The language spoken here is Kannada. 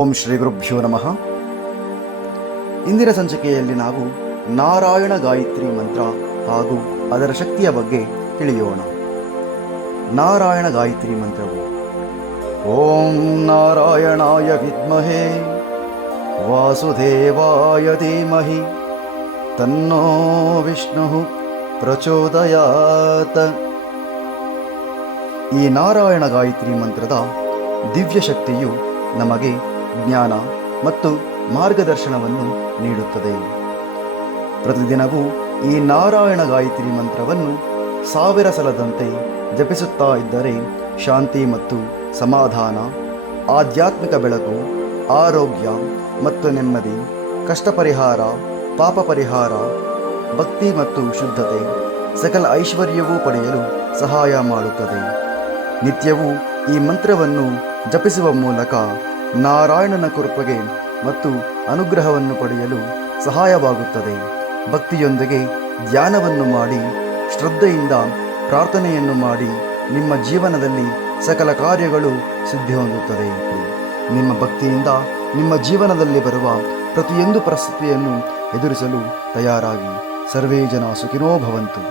ಓಂ ಶ್ರೀ ಗುರುಭ್ಯೋ ನಮಃ. ಇಂದಿನ ಸಂಚಿಕೆಯಲ್ಲಿ ನಾವು ನಾರಾಯಣ ಗಾಯತ್ರಿ ಮಂತ್ರ ಹಾಗೂ ಅದರ ಶಕ್ತಿಯ ಬಗ್ಗೆ ತಿಳಿಯೋಣ. ನಾರಾಯಣ ಗಾಯತ್ರಿ ಮಂತ್ರವು ಓಂ ನಾರಾಯಣಾಯ ವಿದ್ಮಹೇ ವಾಸುದೇವಾಯ ಧೀಮಹಿ ತನ್ನೋ ವಿಷ್ಣು ಪ್ರಚೋದಯಾತ್. ಈ ನಾರಾಯಣ ಗಾಯತ್ರಿ ಮಂತ್ರದ ದಿವ್ಯ ಶಕ್ತಿಯು ನಮಗೆ ಜ್ಞಾನ ಮತ್ತು ಮಾರ್ಗದರ್ಶನವನ್ನು ನೀಡುತ್ತದೆ. ಪ್ರತಿದಿನವೂ ಈ ನಾರಾಯಣ ಗಾಯತ್ರಿ ಮಂತ್ರವನ್ನು 1000 ಸಲದಂತೆ ಜಪಿಸುತ್ತಾ ಇದ್ದರೆ ಶಾಂತಿ ಮತ್ತು ಸಮಾಧಾನ, ಆಧ್ಯಾತ್ಮಿಕ ಬೆಳಕು, ಆರೋಗ್ಯ ಮತ್ತು ನೆಮ್ಮದಿ, ಕಷ್ಟ ಪರಿಹಾರ, ಪಾಪ ಪರಿಹಾರ, ಭಕ್ತಿ ಮತ್ತು ಶುದ್ಧತೆ, ಸಕಲ ಐಶ್ವರ್ಯವೂ ಪಡೆಯಲು ಸಹಾಯ ಮಾಡುತ್ತದೆ. ನಿತ್ಯವೂ ಈ ಮಂತ್ರವನ್ನು ಜಪಿಸುವ ಮೂಲಕ ನಾರಾಯಣನ ಕೃಪೆಗೆ ಮತ್ತು ಅನುಗ್ರಹವನ್ನು ಪಡೆಯಲು ಸಹಾಯವಾಗುತ್ತದೆ. ಭಕ್ತಿಯೊಂದಿಗೆ ಧ್ಯಾನವನ್ನು ಮಾಡಿ, ಶ್ರದ್ಧೆಯಿಂದ ಪ್ರಾರ್ಥನೆಯನ್ನು ಮಾಡಿ ನಿಮ್ಮ ಜೀವನದಲ್ಲಿ ಸಕಲ ಕಾರ್ಯಗಳು ಸಿದ್ಧಿ ಹೊಂದುತ್ತದೆ. ನಿಮ್ಮ ಭಕ್ತಿಯಿಂದ ನಿಮ್ಮ ಜೀವನದಲ್ಲಿ ಬರುವ ಪ್ರತಿಯೊಂದು ಪರಿಸ್ಥಿತಿಯನ್ನು ಎದುರಿಸಲು ತಯಾರಾಗಿ. ಸರ್ವೇ ಜನ ಸುಖಿನೋ ಭವಂತು.